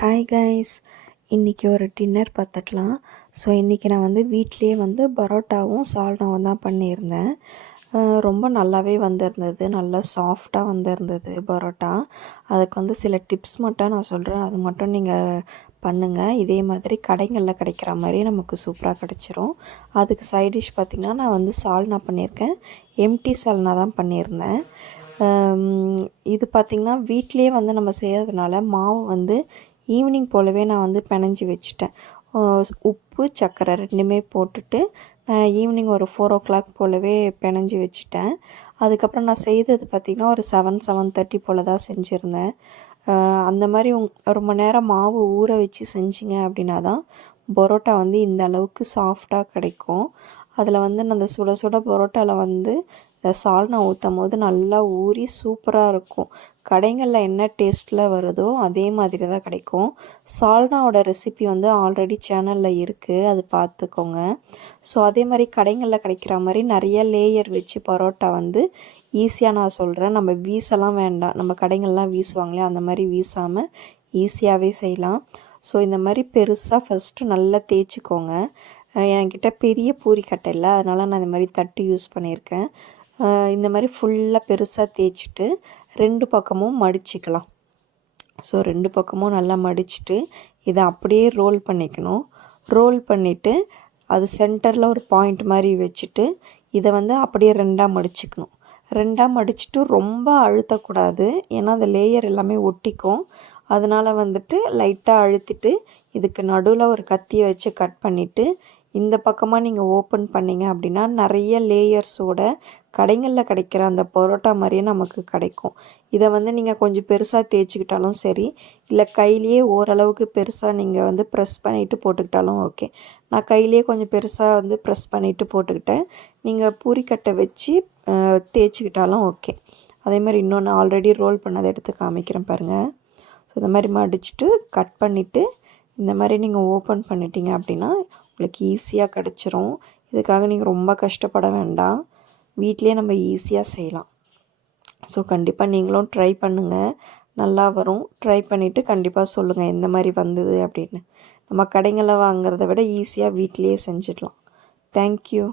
Hi guys, இன்றைக்கி ஒரு dinner பார்த்துக்கலாம். ஸோ இன்றைக்கி நான் வந்து வீட்டிலே வந்து பரோட்டாவும் சால்னாவும் தான் பண்ணியிருந்தேன். ரொம்ப நல்லாவே வந்திருந்தது, நல்லா சாஃப்டாக வந்திருந்தது பரோட்டா. அதுக்கு வந்து சில டிப்ஸ் மட்டும் நான் சொல்கிறேன், அது மட்டும் நீங்கள் பண்ணுங்கள். இதே மாதிரி கடைகளில் கிடைக்கிற மாதிரி நமக்கு சூப்பராக கிடச்சிரும். அதுக்கு சைட் டிஷ் பார்த்திங்கன்னா நான் வந்து சால்னா பண்ணியிருக்கேன், எம்டி சால்னா தான் பண்ணியிருந்தேன். இது பார்த்திங்கன்னா வீட்டிலே வந்து நம்ம செய்கிறதுனால மாவு வந்து ஈவினிங் போலவே நான் வந்து பிணைஞ்சி வச்சுட்டேன். உப்பு சர்க்கரை ரெண்டுமே போட்டுட்டு ஈவினிங் ஒரு 4 o'clock போலவே பிணைஞ்சி வச்சுட்டேன். அதுக்கப்புறம் நான் செய்தது பார்த்திங்கன்னா ஒரு 7:30 போல் தான் செஞ்சுருந்தேன். அந்த மாதிரி ஒரு மணி நேரம் மாவு ஊற வச்சு செஞ்சிங்க அப்படின்னா தான் பரோட்டா வந்து இந்த அளவுக்கு சாஃப்டாக கிடைக்கும். அதில் வந்து அந்த சுட சுட பரோட்டாவில் வந்து இந்த சால்னா ஊற்றும் போது நல்லா ஊறி சூப்பராக இருக்கும். கடைகளில் என்ன டேஸ்ட்டில் வருதோ அதே மாதிரி தான் கிடைக்கும். சால்னாவோட ரெசிபி வந்து ஆல்ரெடி சேனலில் இருக்குது, அது பார்த்துக்கோங்க. ஸோ அதே மாதிரி கடைகளில் கிடைக்கிற மாதிரி நிறைய லேயர் வச்சு பரோட்டா வந்து ஈஸியாக நான் சொல்கிறேன். நம்ம வீசலாம் வேண்டாம், நம்ம கடைகள்லாம் வீசுவாங்களே அந்த மாதிரி வீசாமல் ஈஸியாகவே செய்யலாம். ஸோ இந்த மாதிரி பெருசாக ஃபஸ்ட்டு நல்லா தேய்ச்சிக்கோங்க. என்கிட்ட பெரிய பூரிக்கட்டை இல்லை, அதனால் நான் இந்த மாதிரி தட்டு யூஸ் பண்ணியிருக்கேன். இந்த மாதிரி ஃபுல்லாக பெருசாக தேய்ச்சிட்டு 2 பக்கமும் மடிச்சிக்கலாம். ஸோ 2 பக்கமும் நல்லா மடிச்சுட்டு இதை அப்படியே ரோல் பண்ணிக்கணும். ரோல் பண்ணிவிட்டு அது சென்டரில் ஒரு பாயிண்ட் மாதிரி வச்சுட்டு இதை வந்து அப்படியே 2ஆக மடிச்சுக்கணும். 2ஆக மடிச்சுட்டு ரொம்ப அழுத்தக்கூடாது, ஏன்னா அந்த லேயர் எல்லாமே ஒட்டிக்கும். அதனால் வந்துட்டு லைட்டாக அழுத்திட்டு இதுக்கு நடுவில் ஒரு கத்தியை வச்சு கட் பண்ணிவிட்டு இந்த பக்கமாக நீங்கள் ஓப்பன் பண்ணிங்க அப்படின்னா நிறைய லேயர்ஸோட கடைகளில் கிடைக்கிற அந்த பரோட்டா மாதிரியே நமக்கு கிடைக்கும். இதை வந்து நீங்கள் கொஞ்சம் பெருசாக தேய்ச்சிக்கிட்டாலும் சரி, இல்லை கையிலேயே ஓரளவுக்கு பெருசாக நீங்கள் வந்து ப்ரெஸ் பண்ணிவிட்டு போட்டுக்கிட்டாலும் ஓகே. நான் கையிலேயே கொஞ்சம் பெருசாக வந்து ப்ரெஸ் பண்ணிவிட்டு போட்டுக்கிட்டேன். நீங்கள் பூரிக்கட்டை வச்சு தேய்ச்சிக்கிட்டாலும் ஓகே. அதே மாதிரி இன்னொன்று ஆல்ரெடி ரோல் பண்ணதை எடுத்து காமிக்கிறேன் பாருங்கள். ஸோ இந்த மாதிரி மடிச்சுட்டு கட் பண்ணிவிட்டு இந்த மாதிரி நீங்கள் ஓப்பன் பண்ணிட்டீங்க அப்படின்னா உங்களுக்கு ஈஸியாக கிடச்சிரும். இதுக்காக நீங்கள் ரொம்ப கஷ்டப்பட வேண்டாம், வீட்டிலே நம்ம ஈஸியாக செய்யலாம். ஸோ கண்டிப்பாக நீங்களும் ட்ரை பண்ணுங்கள், நல்லா வரும். ட்ரை பண்ணிவிட்டு கண்டிப்பாக சொல்லுங்கள் எந்த மாதிரி வந்தது அப்படின்னு. நம்ம கடைங்களில் வாங்குறத விட ஈஸியாக வீட்டிலேயே செஞ்சிடலாம். தேங்க்யூ.